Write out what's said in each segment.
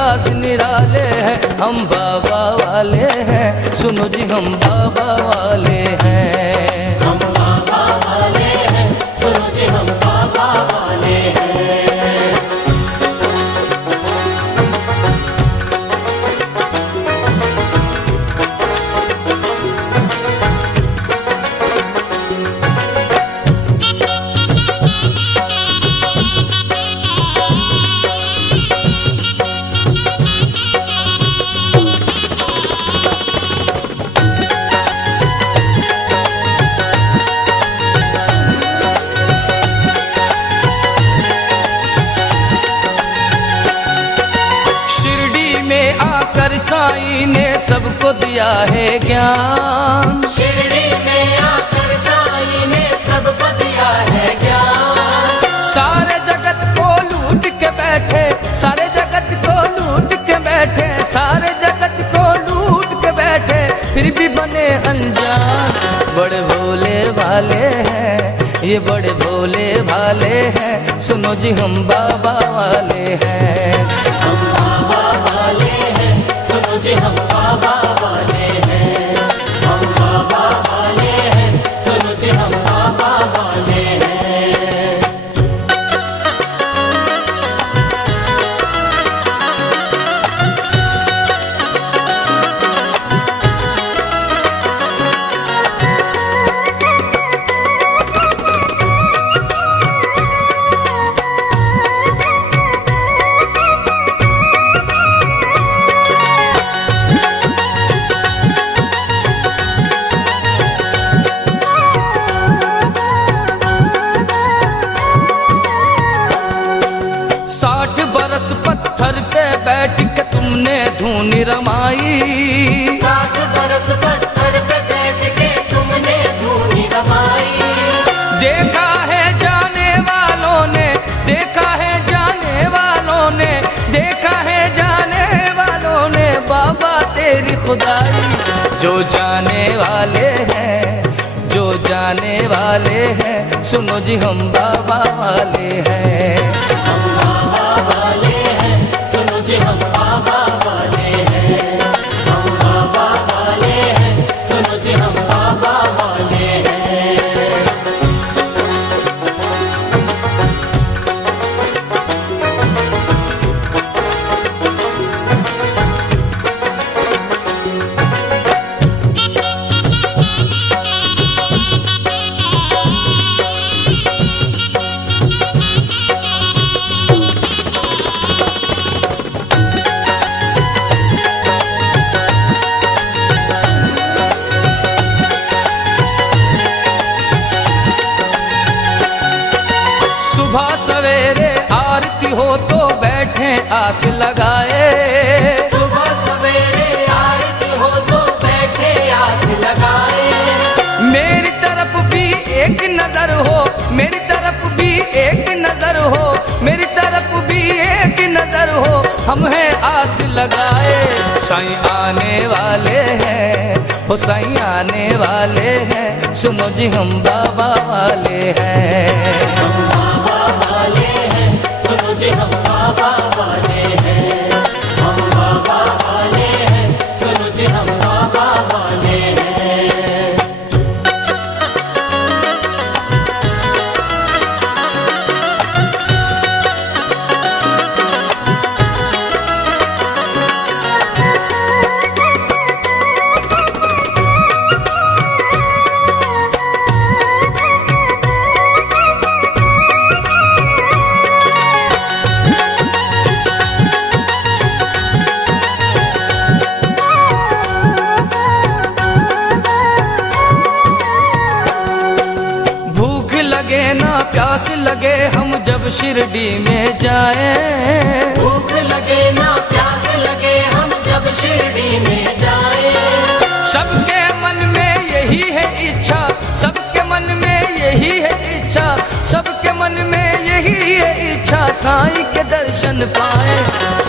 अंदाज निराले हैं, हम बाबा वाले हैं, सुनो जी हम बाबा वाले हैं। हम बाबा वाले हैं, सुनो जी हम बाबा वाले हैं। साईं ने सबको दिया है ज्ञान, शिरडी में आकर साईं ने सबको दिया है ज्ञान। सारे जगत को लूट के बैठे, सारे जगत को लूट के बैठे, सारे जगत को लूट के बैठे, फिर भी बने अनजान। बड़े भोले भाले हैं, ये बड़े भोले भाले हैं, सुनो जी हम बाबा वाले हैं। हम बाबा वाले हैं, सुनो जी हम बाबा वाले हैं। हम बाबा वाले हैं, सुनो जी हम बाबा वाले हैं। पत्थर पे बैठ के तुमने धून रमाई, 60 बरस पत्थर पे बैठ के तुमने धून रमाई। देखा है जाने वालों ने, देखा है जाने वालों ने, देखा है जाने वालों ने बाबा तेरी खुदाई। जो जाने वाले हैं, जो जाने वाले हैं, सुनो जी हम बाबा वाले हैं। हम बाबा वाले हैं, सुनो जी हम बाबा वाले हैं। हम बाबा वाले हैं, सुनो जी हम बाबा वाले हैं। सुबह सवेरे आरती हो तो बैठे आस लगाए, सुबह सवेरे आरती हो तो बैठे आस लगाए। मेरी तरफ भी एक नजर हो, मेरी तरफ भी एक नजर हो, मेरी तरफ भी एक नजर हो, हम हैं आस लगाए। साईं आने वाले हैं, हो साईं आने वाले हैं, सुनो जी हम बाबा वाले हैं। हम बाबा वाले हैं, सुनो जी हम बाबा वाले हैं। हम बाबा वाले हैं, सुनो जी हम बाबा वाले हैं। प्यास लगे हम जब शिरडी में जाएं, भूख लगे ना प्यास लगे हम जब शिरडी में जाएं। सबके मन में यही है इच्छा, सबके मन में यही है इच्छा, सबके मन में यही है इच्छा, साईं के दर्शन पाए।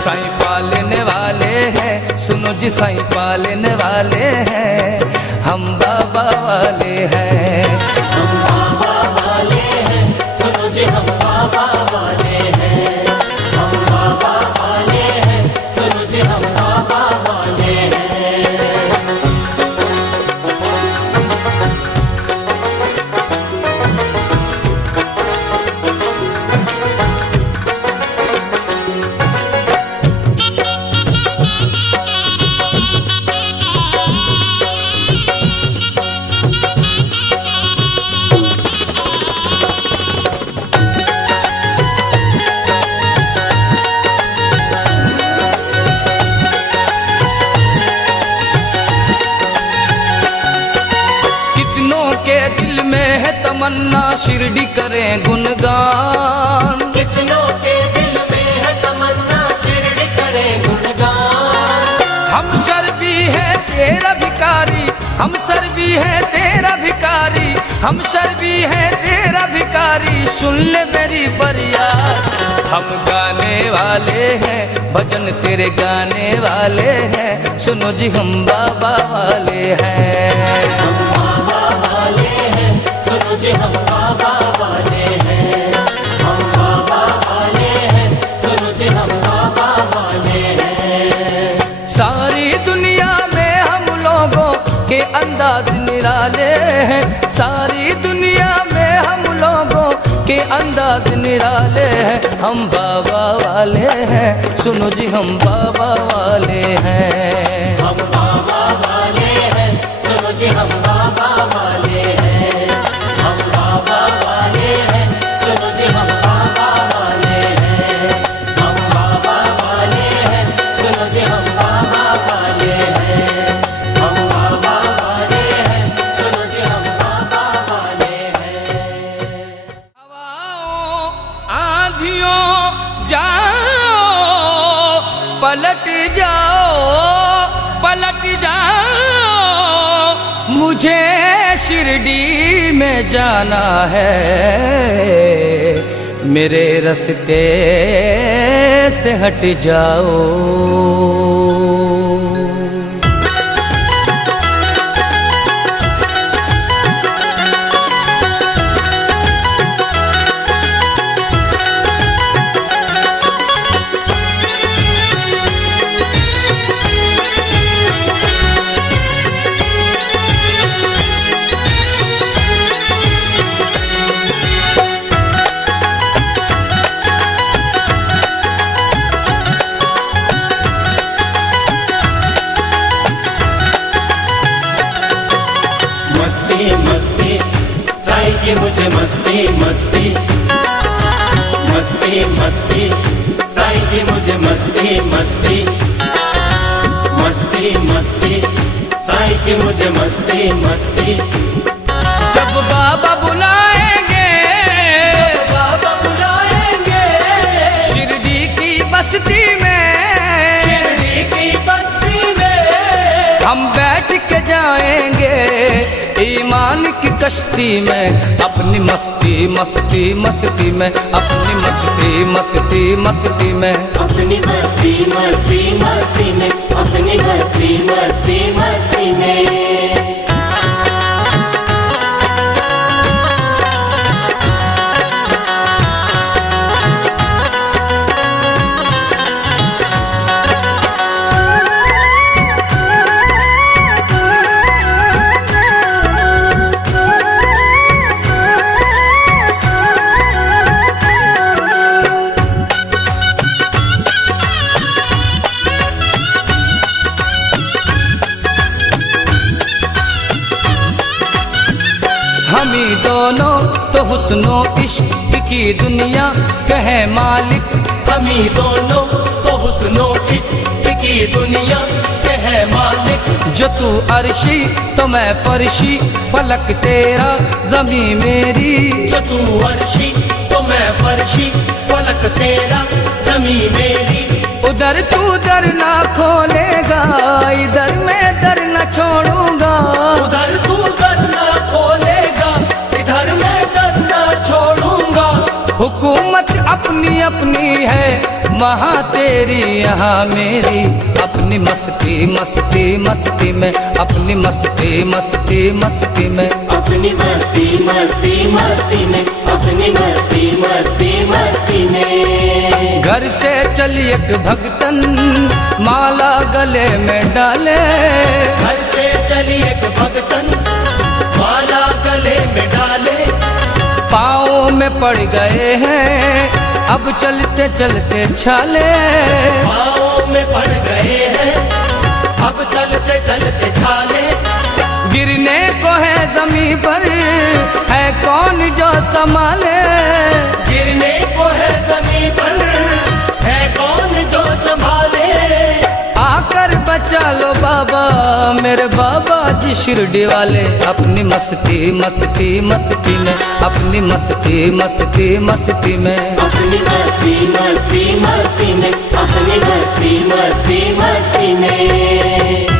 साईं पालने वाले हैं, सुनो जी साईं पालने वाले हैं, हम बाबा वाले हैं। हम बाबा वाले हैं, सुनो जी हम बाबा वाले हैं। हम बाबा वाले हैं, सुनो तमन्ना शिरडी करें गुणगान। कितनों के दिल में है तमन्ना शिरडी करे गुणगान। हम सर भी है तेरा भिखारी, हम सर भी है तेरा भिखारी, हम सर भी है तेरा भिखारी, सुन ले मेरी फरियाद। हम गाने वाले हैं भजन तेरे गाने वाले हैं, सुनो जी हम बाबा वाले हैं। हम बाबा वाले हैं, सुनो जी हम बाबा वाले हैं। हम बाबा वाले हैं, सुनो जी हम बाबा वाले हैं। सारी दुनिया में हम लोगों के अंदाज निराले हैं, सारी दुनिया में हम लोगों के अंदाज निराले हैं। हम बाबा वाले हैं, सुनो जी हम बाबा वाले हैं। हम बाबा वाले हैं, सुनो जी हम बाबा वाले हैं। हम बाबा वाले हैं, सुनो जी हम बाबा वाले हैं। हम बाबा वाले हैं, सुनो जी हम बाबा वाले हैं। हम बाबा वाले हैं, सुनो जी हम बाबा वाले हैं। हवाओं आंधियों जाओ, पलट जाओ, पलट जाओ, मुझे शिरडी में जाना है, मेरे रास्ते से हट जाओ। मस्ती साईं की मुझे मस्ती मस्ती, मस्ती मस्ती साईं की मुझे मस्ती मस्ती, मस्ती मस्ती साईं की मुझे मस्ती मस्ती। जब बाबा बुलाएंगे, बाबा बुलाएंगे, शिरडी की बस्ती में, शिरडी की बस्ती में हम बैठ के जाएंगे ईमान की कश्ती में, अपनी मस्ती मस्ती मस्ती में, अपनी मस्ती मस्ती मस्ती में, अपनी मस्ती मस्ती मस्ती में, अपनी मस्ती मस्ती मस्ती में। हम ही दोनों तो हुस्नो इश्क की दुनिया कहे मालिक, हम ही दोनों तो हुस्नो इश्क की दुनिया के है मालिक। जो तू अर्शी तो मैं फर्शी, फलक तेरा जमी मेरी, जो तू अर्शी तो मैं फर्शी, फलक तेरा जमी मेरी। उधर तू दर ना खोलेगा, इधर मैं दर न छोड़ूंगा, उधर तू दर ना खोलेगा, इधर मैं दर ना छोड़ूंगा। हुकूमत अपनी अपनी है, वहाँ तेरी यहाँ मेरी, अपनी मस्ती मस्ती मस्ती में, अपनी मस्ती मस्ती मस्ती में, अपनी मस्ती मस्ती मस्ती में, अपनी मस्ती मस्ती मस्ती में। घर से चली एक भगतन माला गले में डाले, घर से चली एक भगतन माला गले में डाले। पाँव में पड़ गए हैं अब चलते चलते छाले, पाँव में पड़ गए हैं अब चलते चलते छाले। गिरने को है जमीन पर, है कौन जो संभाले, गिरने को है जमीन पर, है कौन जो संभाले। आकर बचा लो बाबा मेरे बाबा जी शिरडी वाले अपनी मस्ती मस्ती मस्ती में, अपनी मस्ती मस्ती मस्ती में, अपनी मस्ती मस्ती मस्ती में, अपनी मस्ती मस्ती मस्ती में।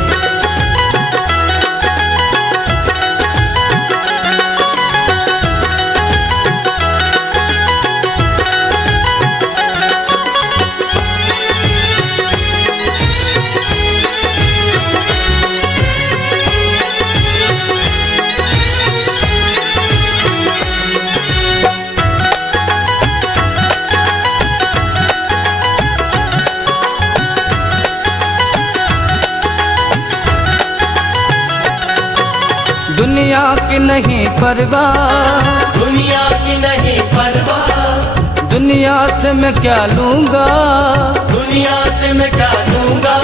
दुनिया की नहीं परवाह, दुनिया की नहीं परवाह, दुनिया से मैं क्या लूंगा, दुनिया से मैं क्या लूंगा,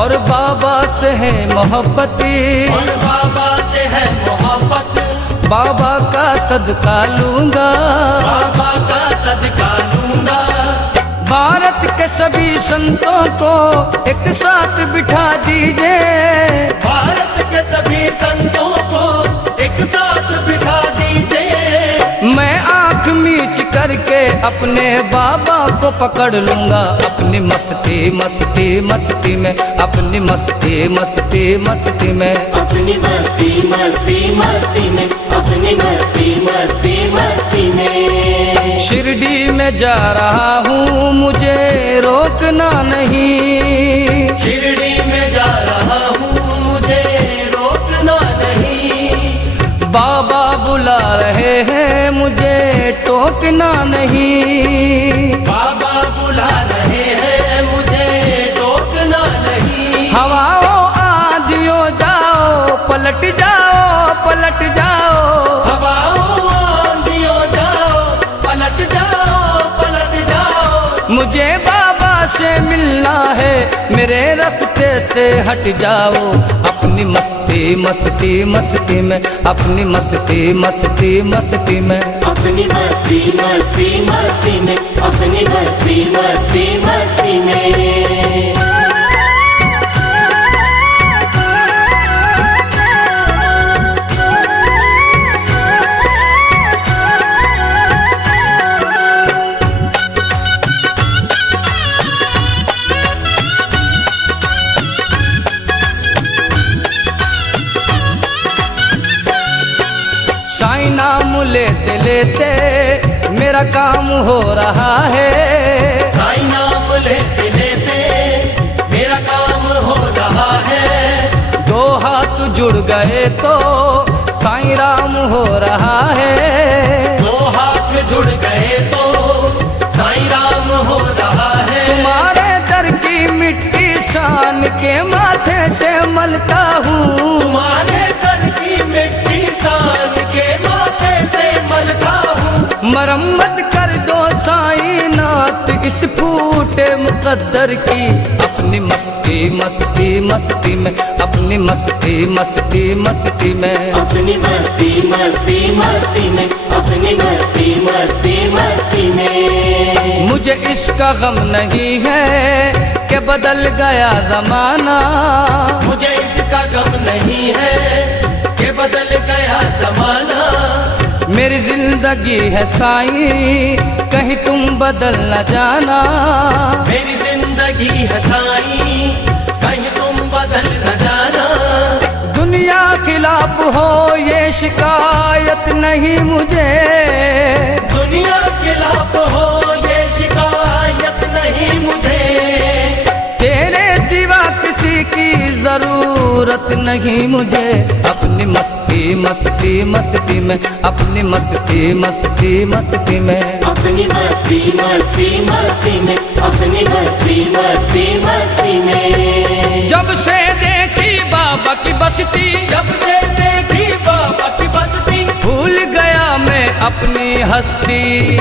और बाबा से है मोहब्बती, और बाबा से है मोहब्बत, बाबा का सदका लूंगा, बाबा का सदका लूंगा। भारत के सभी संतों को एक साथ बिठा दीजिए, भारत के सभी संतों को एक साथ बिठा दीजिए। मैं आंख मीच करके अपने बाबा को पकड़ लूंगा, अपनी मस्ती मस्ती मस्ती में, अपनी मस्ती मस्ती मस्ती में, अपनी मस्ती मस्ती मस्ती में, अपनी मस्ती मस्ती मस्ती में। शिरडी में जा रहा हूँ मुझे रोकना नहीं, शिरडी में जा रहा हूँ मुझे रोकना नहीं, बाबा बुला रहे हैं मुझे टोकना नहीं, बाबा बुला रहे हैं मुझे टोकना नहीं। हवाओं आंधियों जाओ पलट जाओ पलट जाओ, हवाओं आंधियों जाओ पलट जाओ पलट जाओ। मुझे बाबा से मिलना है मेरे रास्ते से हट जाओ, अपनी मस्ती मस्ती मस्ती में, अपनी मस्ती मस्ती मस्ती में, अपनी मस्ती मस्ती मस्ती में, अपनी मस्ती मस्ती मस्ती में। साईं नाम लेते लेते मेरा काम हो रहा है, साईं नाम लेते लेते मेरा काम हो रहा है। दो हाथ जुड़ गए तो साईं राम हो रहा है, दो हाथ जुड़ गए तो साईं राम हो रहा है। तुम्हारे दर की मिट्टी शान के माथे से मलता हूँ, तुम्हारे दर की मिट्टी शान के माथे से मलता हूँ। मरम्मत कर दो साईं नाथ इस फूटे मुकद्दर की, अपनी मस्ती मस्ती मस्ती में, अपनी मस्ती मस्ती मस्ती में, अपनी मस्ती मस्ती मस्ती में, अपनी मस्ती मस्ती मस्ती में। मुझे इसका गम नहीं है कि बदल गया जमाना, मुझे इसका गम नहीं है कि बदल गया जमाना। मेरी जिंदगी है साईं कहीं तुम बदल न जाना, मेरी जिंदगी है साईं कहीं तुम बदल न जाना। दुनिया खिलाफ हो ये शिकायत नहीं मुझे, दुनिया खिलाफ हो ये शिकायत नहीं मुझे। तेरे सिवा किसी की जरूरत नहीं मुझे, अपनी मस्ती मस्ती मस्ती में, अपनी मस्ती मस्ती मस्ती में, अपनी मस्ती मस्ती मस्ती में, अपनी मस्ती मस्ती मस्ती में। जब से देखी बाबा की बस्ती, जब से देखी बाबा की बस्ती, भूल गया मैं अपनी हस्ती,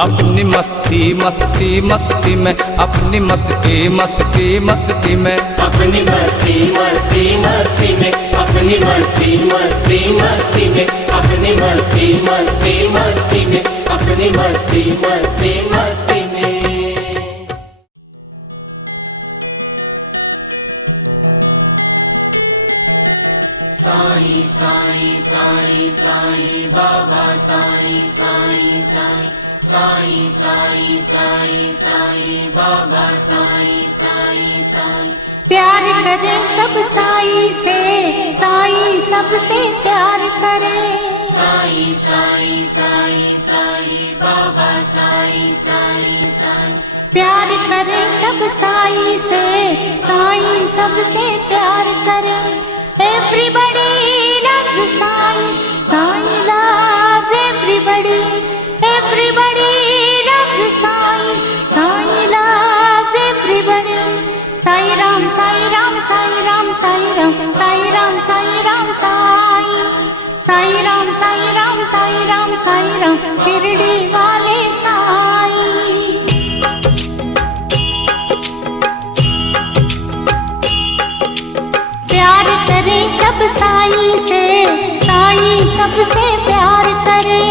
अपनी मस्ती मस्ती मस्ती में, अपनी मस्ती मस्ती मस्ती में, अपनी मस्ती मस्ती मस्ती में, अपनी मस्ती मस्ती मस्ती में, अपनी मस्ती मस्ती मस्ती में, अपनी मस्ती मस्ती मस्ती में। साईं साईं साईं साईं बाबा साईं साईं साईं साईं साईं साईं साईं बाबा साईं साईं साईं। प्यार करे सब साईं से, साईं सबसे प्यार करे। साईं साईं साईं साईं बाबा साईं साईं साईं। प्यार करे सब साईं से, साईं सबसे प्यार करे। Everybody loves Sai, Sai loves everybody. Everybody loves Sai, Sai loves everybody. Sai Ram Sai Ram Sai Ram Sai Ram Sai Ram Sai Ram Sai. Sai Ram Sai Ram Sai Ram Sai Ram Shirdi वाले साईं। प्यार करे सब साईं से, साईं सबसे प्यार करे।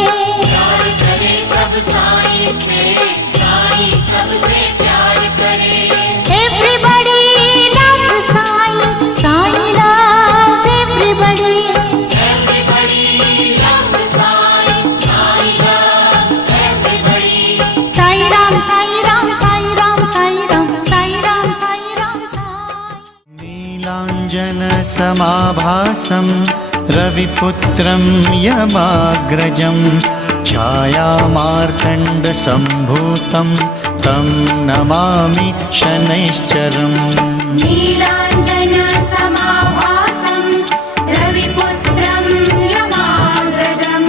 प्यार करे सब साईं से, साईं सबसे प्यार करे। Everybody loves Sai, Sai loves everybody. Everybody loves Sai, Sai loves everybody. Sai Ram Sai Ram Sai Ram Sai Ram Sai Ram Sai Ram Sai. नीलाञ्जन समाभासं रविपुत्रं यमाग्रजं छायामार्तण्ड सम्भूतं तं नमामि शनैश्चरम्। नीलाञ्जन समाभासं रविपुत्रं यमाग्रजं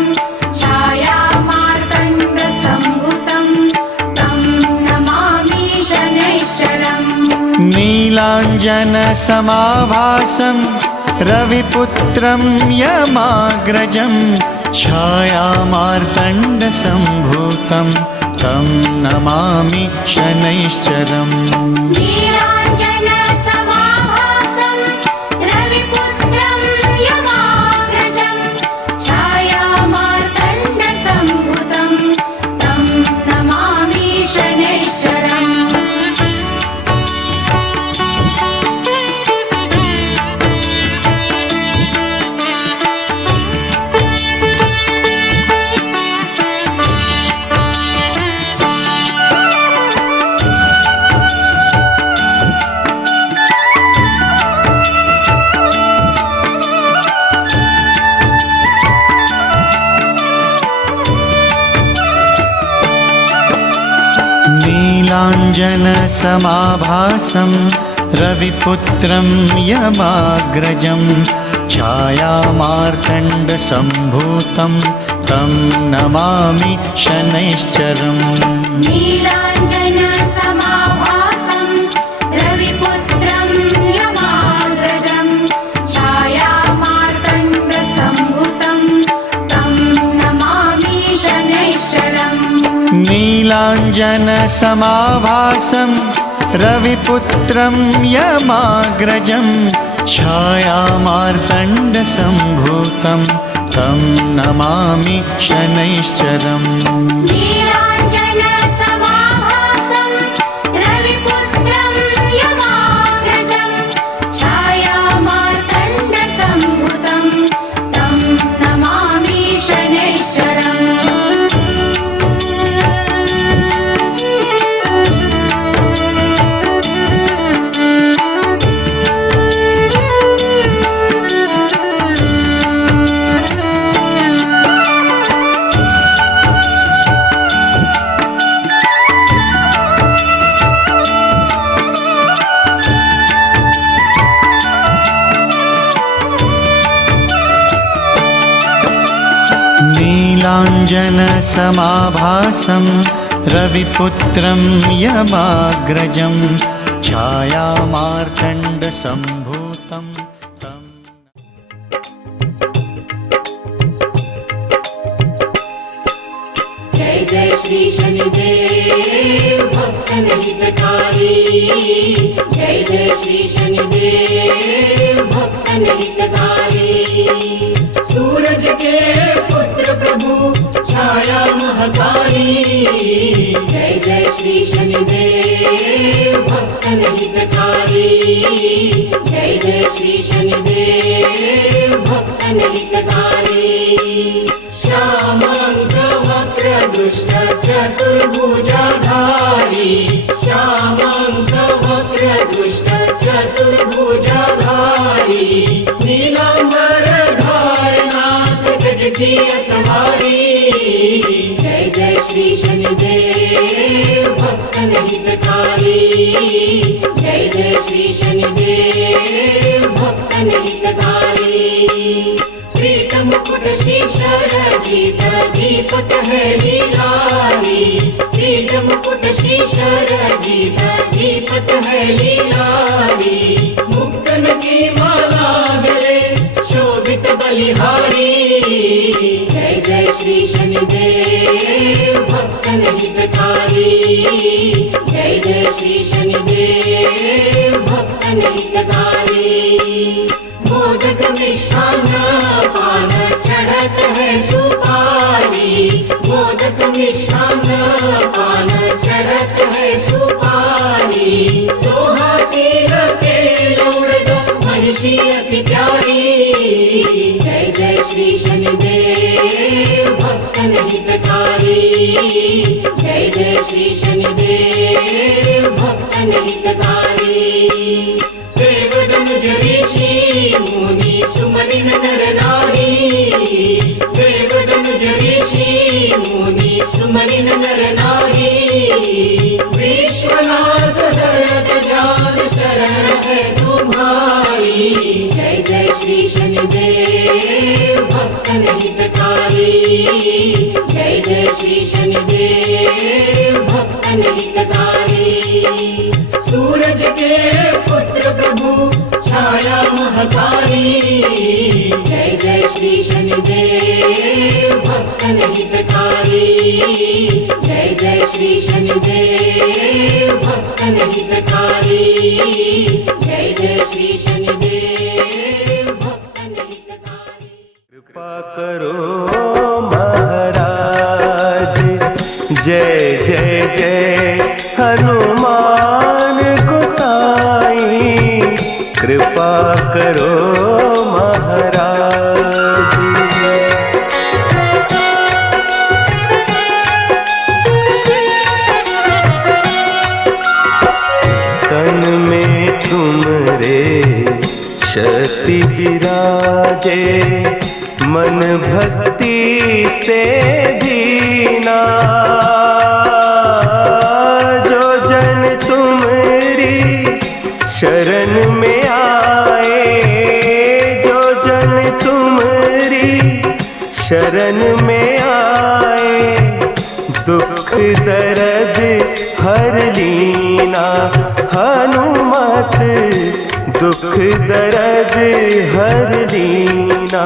छायामार्तण्ड सम्भूतं तं नमामि शनैश्चरम्। नीलाञ्जन समाभासं रविपुत्रं यमाग्रजं छायामार्तण्ड सम्भूतं तं नमामि शनैश्चरम्। नीलाञ्जन समाभासं रविपुत्रं यमाग्रजं छायामार्तण्ड सम्भूतं तं नमामि शनैश्चरम्। नीलाञ्जन समाभासं रविपुत्रं यमाग्रजं छायामार्तण्ड सम्भूतं तं नमामि शनैश्चरम्। नीलाञ्जन समाभासं रविपुत्रं यमाग्रजं छायामार्तण्ड सम्भूतं तं नमामि शनैश्चरम्। नीलाञ्जन समाभासं रविपुत्रं यमाग्रजं छायामार्तण्ड सम्भूतं तं नमामि शनैश्चरम्। नीलाञ्जन समाभासं रविपुत्रं यमाग्रजं छायामार्तण्ड सम्भूतं तं नमामि शनैश्चरम्। नीलाञ्जन समाभासं रविपुत्रं यमाग्रजं छायामार्तण्ड सम्भूतं तं। जय जय श्री शनिदेव भक्तन हितकारी। जय जय श्री शनिदेव भक्तन हितकारी। सूरज के पुत्र प्रभु छाया महाकारी। जय जय श्री शनिदेव भक्तन भक्तन हितकारी। जय जय श्री शनिदेव भक्तन हितकारी। श्यामांग वक्र दुष्ट चतुर्भुजाधारी। श्यामांग वक्र दुष्ट चतुर्भुजाधारी। नीलांबर धारनाथ गज की सवारी। जय जय श्री शनिदेव भक्तन हितकारी। जय जय श्री शनिदेव भक्तन हितकारी। पीठ मुकुट शीशरजित दीपक है लीलारी। पीठ मुकुट शीशरजित दीपक है लीलारी। मुक्तन की माला गले शोभित बलिहारी। जय जय श्री शनिदेव भक्तन हितकारी। जय जय श्री शनिदेव भक्तन हितकारी। मोदक मिष्ठान्न पान चढ़त है सुपारी। मोदक मिष्ठान्न पान चढ़त है सुपारी। दो हाथी रखे लौड़ दो महिषी अति प्यारी। जय जय श्री शनिदेव भक्तन हितकारी। जय जय श्री शनिदेव भक्तन हितकारी। देवदनुज ऋषि मुनि सुमनिन नर नारी। देवदनुज ऋषि मुनि सुमनिन नर नारी। विश्वनाथ दर्द जान शरण है तुम्हारी। जय जय श्री शनिदेव भक्तन हितकारी। जय जय श्री शनिदेव भक्तन हितकारी। सूरज के पुत्र प्रभु छाया महतारी। जय जय श्री शनिदेव भक्तन हितकारी। जय जय श्री शनिदेव भक्तन हितकारी। जय जय श्री शनिदेव भक्तन हितकारी। कृपा करो महाराज। जय जय जय हनुमान गोसाई। कृपा करो महाराज। तन में तुमरे शक्ति विराजे। मन भक्ति से दीना। जो जन तुमरी शरण में आए। जो जन तुमरी शरण में आए। दुख दर्द हर लीना। हनुमत दुख दर्द हर लीना।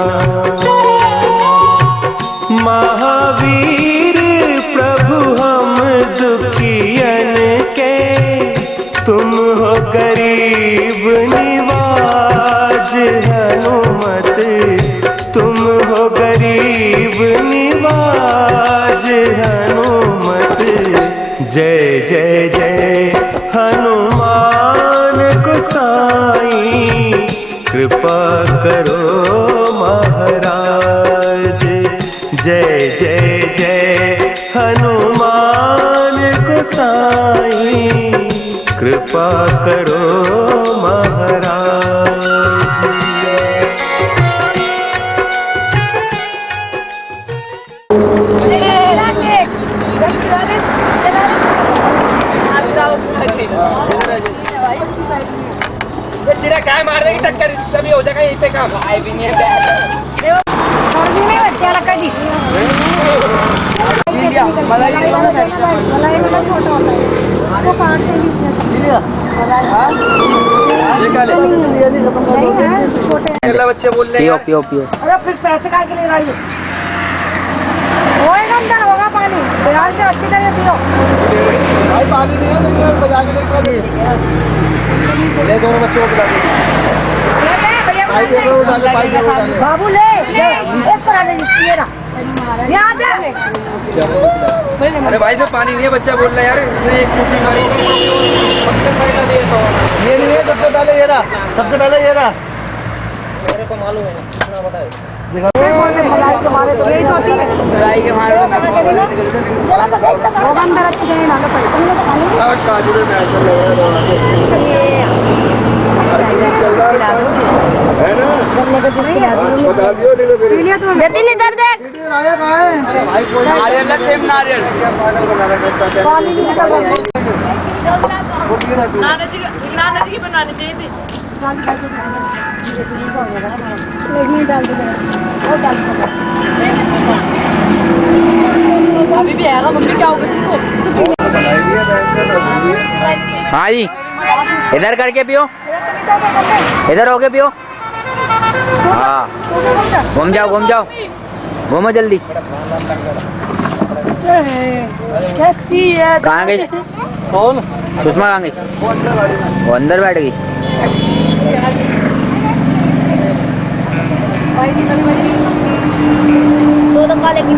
महावीर प्रभु हम दुखियन के। तुम हो गरीब निवाज। हनुमत तुम हो गरीब निवाज। हनुमत जय जय जय हनुमान गोसाई। कृपा करो महाराज। जय जय जय हनुमान गोसाई। कृपा करो महाराज। चिरा काय मार देगी टक्कर तभी हो जाएगा यहीं पे काम। आए भी नहीं है कभी बच्चे बोल रहे हैं पियो। अरे फिर पैसे का के लिए रहिए। होएगा अंदर होगा पानी। ध्यान से अच्छी तरह पियो। भाई पानी नहीं है लेकिन बजा के देख ले। दोनों बच्चों को बुला दे। बाबू ले इसको ला दे। ये रहा यहाँ आ जा। अरे भाई तो पानी नहीं है बच्चा बोल रहा है यार। एक टूटी मारी सबसे पहले दे तो पहले ये रहा, सबसे पहले ये रहा। मेरे को मालूम है कितना बड़ा है। जतिन इधर देख। नारियल सेम नारियल। नाना जी की बनवानी चाहिए थी। अभी भी आएगा मम्मी, क्या होगा तुमको? हाँ जी, इधर करके पियो, इधर होके पियो। हाँ, घूम जाओ घूम जाओ, घूमो जल्दी। कैसी है? कहाँ गई कौन? सुषमा? कहाँ गई? वो अंदर बैठ गई। दो काले की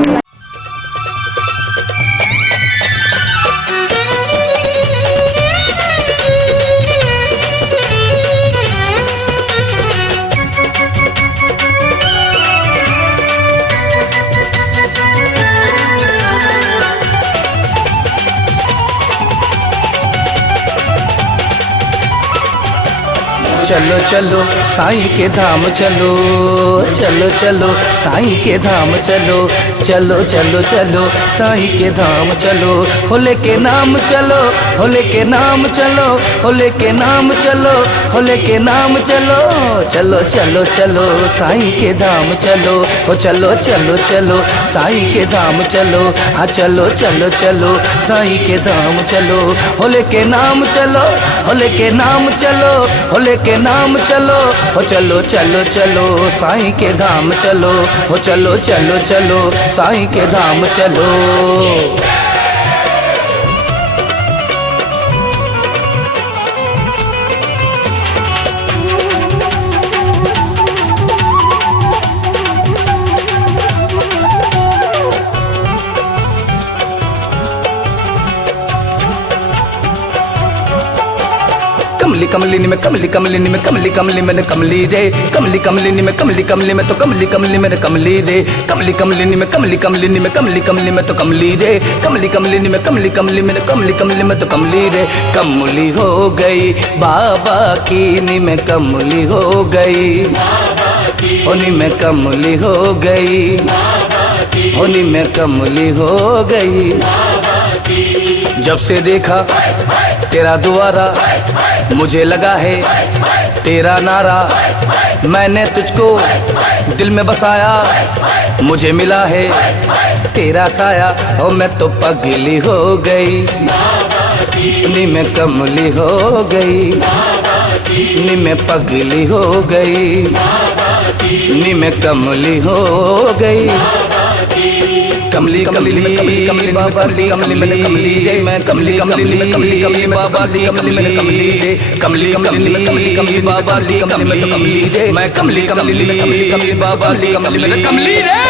चलो चलो साईं के धाम चलो, चलो चलो साईं के धाम चलो, चलो चलो चलो साईं के धाम चलो। होले के नाम चलो, होले के नाम चलो, होले के नाम चलो, होले के नाम चलो। चलो चलो चलो साईं के धाम चलो, ओ चलो चलो चलो साईं के धाम चलो। हाँ चलो चलो चलो साईं के धाम चलो। होले के नाम चलो, होले के नाम चलो, होले के नाम चलो। हो चलो चलो चलो साईं के धाम चलो, हो चलो चलो चलो साईं के धाम चलो। कमली कमलिनी में कमली कमलिनी में कमली कमली मैंने कमली रे, कमली कमलिनी में कमली कमली में तो कमली कमली मैंने कमली रे। कमली कमलिनी में कमली कमलिनी में कमली कमली में तो कमली रे, कमली कमलिनी में कमली कमली में कमली कमली में तो कमली रे। कमली हो गई बाबा की नी में कमली हो गई, होनी में कमली हो गई, होनी में कमली हो गई। जब से देखा तेरा दुआरा मुझे लगा है तेरा नारा, मैंने तुझको दिल में बसाया, मुझे मिला है तेरा साया। ओ मैं तो पगली हो गई, नी में कमली हो गई, नी में पगली हो गई, नी में कमली हो गई। कमली कमली कमली बाबा दी कमली मैंने कमली रे, मैं कमली कमली कमली कमली बाबा दी कमली मैंने कमली रे। कमली कमली कमली कमली बाबा दी कमली मैंने कमली रे, मैं कमली कमली कमली कमली बाबा दी कमली मैंने कमली रे।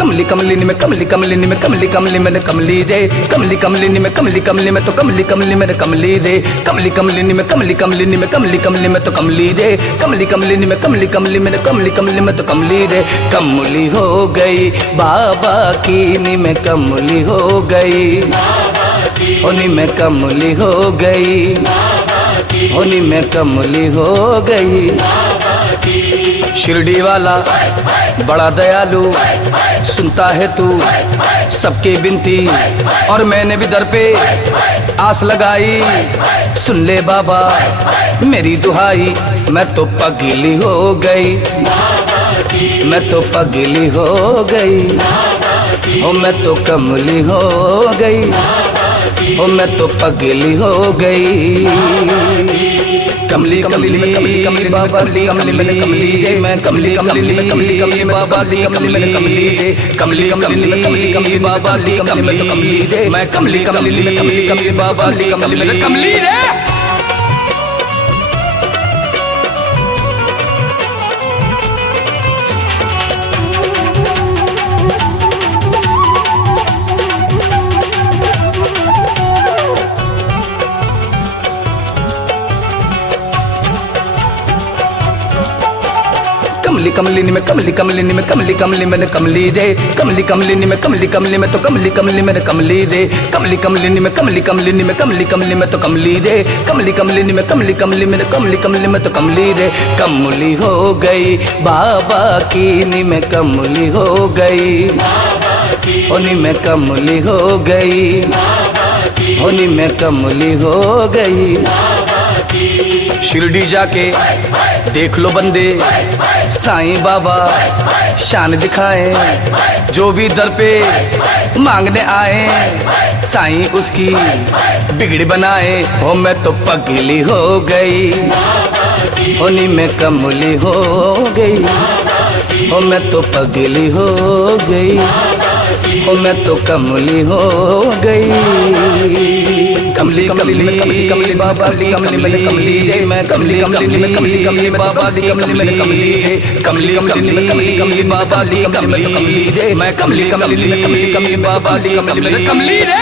कमली कमलिनी में कमली कमलिनी में कमली कमली मैंने कमली रे, कमली कमलिनी में कमली कमली में तो कमली कमली मैंने कमली रे। कमली कमलिनी में कमली कमलिनी में कमली कमली में तो कमली रे, कमली कमलिनी में कमली कमली में कमली कमली में तो कमली रे। कमली हो गई बाबा की नी में कमली हो गई, होनी में कमली हो गई, होनी में कमली हो गई। शिरडी वाला बड़ा दयालु, सुनता है तू सबकी बिनती, और मैंने भी दर पे आस लगाई। सुन ले बाबा मेरी दुहाई, मैं तो पगली हो गई, मैं तो पगली हो गई, ओ मैं तो कमली हो गई, ओ मैं तो पगली हो गई। कमली कमली में कमली कमली बाबा दी कमली में कमली रे मैं कमली कमली में कमली कमली बाबा दी कमली में कमली रे कमली कमली में कमली कमली बाबा दी कमली में कमली रे मैं कमली कमली में कमली कमली बाबा दी कमली में कमली रे। कमली कमलिनी में कमली कमलिनी में कमली कमली में कमली रे कमली कमलिनी में कमली कमली में तो कमली कमली में कमली रे कमली कमलिनी में कमली कमलिनी में कमली कमली में तो कमली रे कमली कमलिनी में कमली कमली में कमली कमली में तो कमली रे। कमली हो गई बाबा की नी में कमली हो गई उन्हीं में कमली हो गई उन्हीं में कमली हो गई। शिरडी जाके देख लो बंदे साईं बाबा शान दिखाए जो भी दर पे मांगने आए साईं उसकी बिगड़ी बनाए। हो मैं तो पगली हो गई उन्हीं में कमली हो गई हो मैं तो पगली हो गई हो मैं तो कमली हो गई। कमली कमली में कमली कमली बाबा दी कमली में कमली रे मैं कमली कमली में कमली कमली बाबा दी कमली में कमली रे कमली कमली में कमली कमली बाबा दी कमली में कमली रे मैं कमली कमली में कमली कमली बाबा दी कमली में कमली रे।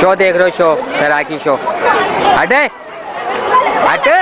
शो देख रहे हो, शो तैराकी शो। हटे हटे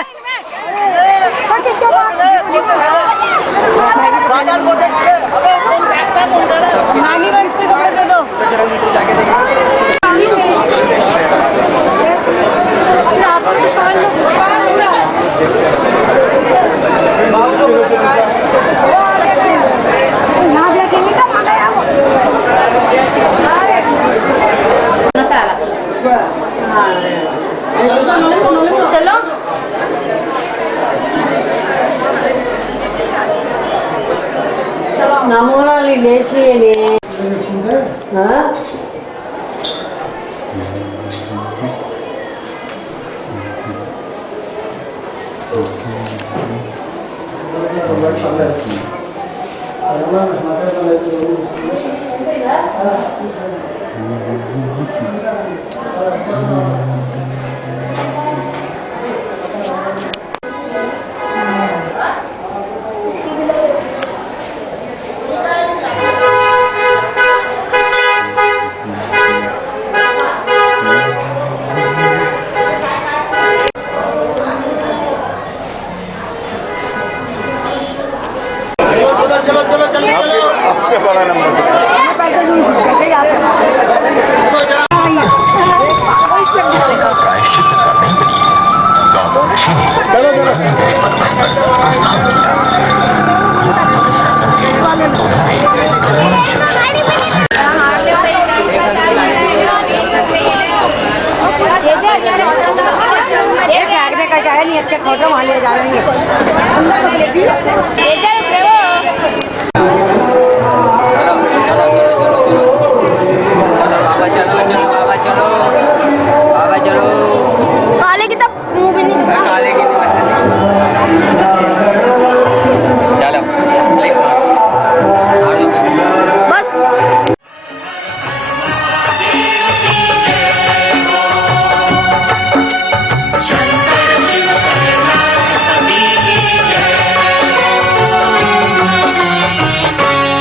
फोटो वहाँ ले जा रहे हैं। काले की तब मूवी नहीं काले की चलो बस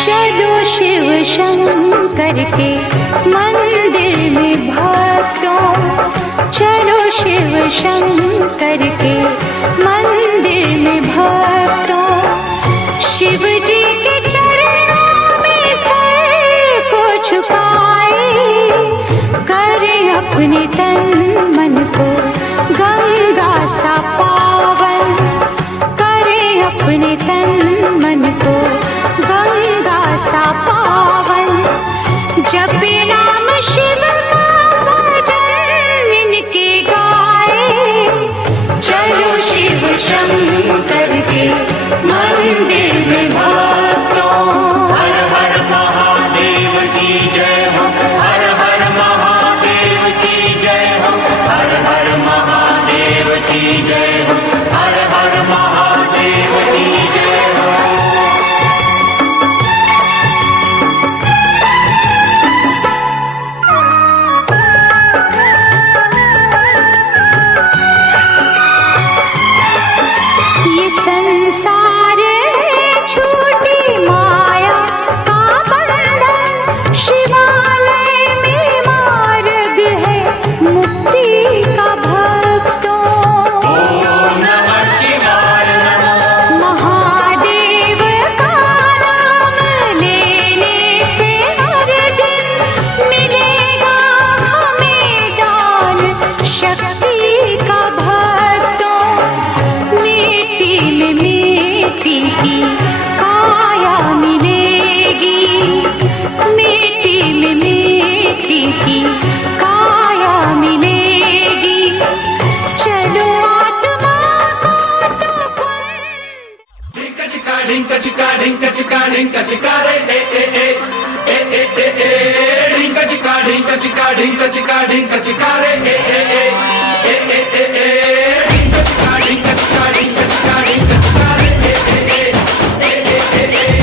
चलो शिव शंकर के मंदिर में भक्तों, चलो शिव शंकर के मंदिर में भक्तों, शिव जी के चरणों में सर को झुकाए, करें अपने तन मन को गंगा सा पावन, करें अपने तन मन को गंगा सा पावन, जपे नाम शिव का भजन इनके गाए, चलो शिव शंकर के मंदिर में भक्तों। हर हर महादेव की जय हो, हर हर महादेव की जय हो, हर हर महादेव की जय हो, हर हर महादेव की जय हो। ये संसार है छोटी माया का बंधन, शिवालय में मार्ग है मुक्ति का भक्तों। ओम नमः शिवाय नमः। महादेव का नाम लेने से हर दिन मिलेगा हमें दान शक्ति का भक्तों। मिट्टी में मिट्टी की काया मिलेगी, मिट्टी में मिट्टी की काया मिलेगी, चलो आत्मा को तो खुद ढिंका चिका ढिंका चिका ढिंका चिका ढिंका चिका रे ए ए ए ए ए ए ए ढिंका चिका ढिंका चिका ढिंका चिका ढिंका चिका रे ए ए ए ए ए ए ए ढिंका चिका ढिंका चिका ढिंका चिका ढिंका चिका रे ए ए ए ए ए ए ए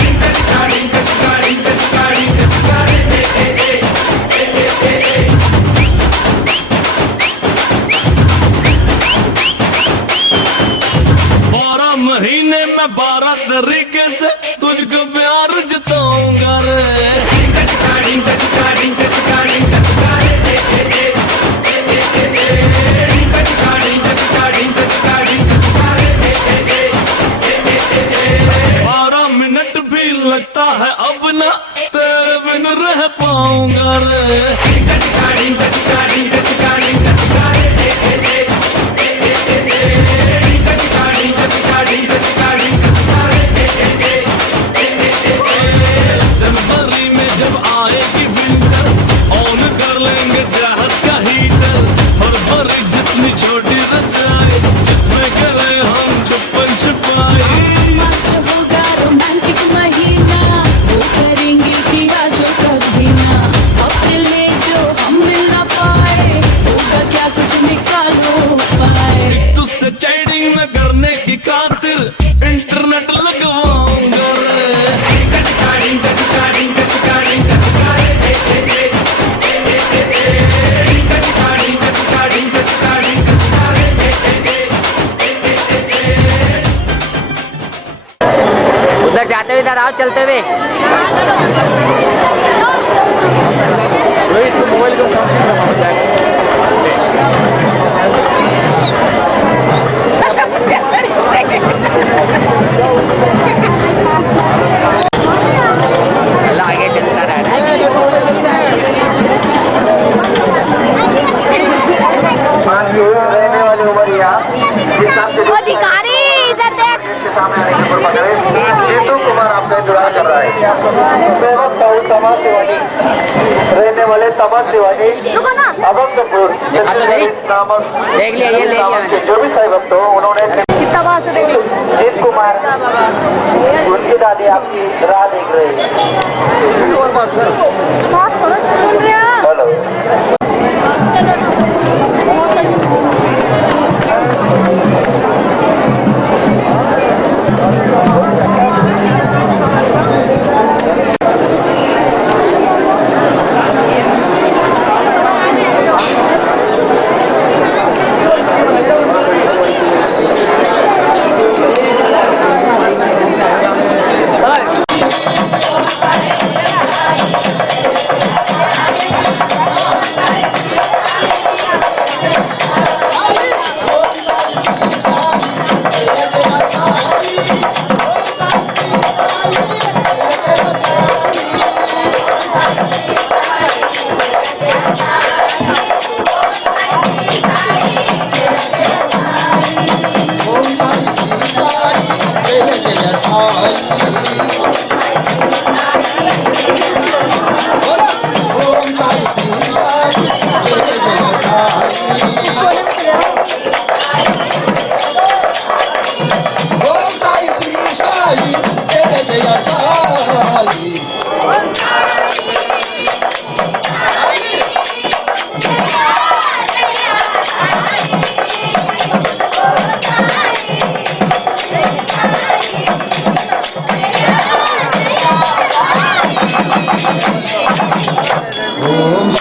ढिंका चिका ढिंका चिका ढिंका चिका ढिंका चिका रे ए ए ए ए ए ए बारह महीने में 12 तरीके से तुझको प्यार जताऊंगा रे। ढिंका चिका ढिंका चिका ढिंका चिका ढिंका चिका रे ए ए ए ए ए ए ढिंका चिका ढिंका चिका ढिंका चिका ढिंका चिका रे ए ए ए ए 12 मिनट भी लगता है अब ना तेरे बिन रह पाऊंगा रे। ढिंका चिका ढिंका चिका ढिंका चिका ढिंका चिका रे ए ए ए ए ए ढिंका चिका ढिंका चिका ढिंका चिका ढिंका चिका रे ए ए जनवरी में जब आएगी विंटर ऑन कर लेंगे चाहत का हीटर। फरवरी जितनी छोटी रचाई जिसमें करें हम छुपन छुपाई। मार्च होगा रोमांटिक महीना, उधर जाते हुए इधर आओ चलते हुए। रोहित मोबाइल को अल्लाह आगे चलता रहा रहने वाले उमरिया भिखारी इधर देख। जीतू कुमार आपका इंतजार कर रहा है। सेवक साहू समाज सेवानी रहने वाले समाज सेवानी रुको ना। अभंगपुर नामक देख लिया, ये ले लिया मैंने। जो भी साहिब भक्त हो उन्होंने कितना बात से देख लो। जीत कुमार उनकी दादी आपकी राह देख रही है। बात करो, सुन रहे हो? हेलो चलो ओम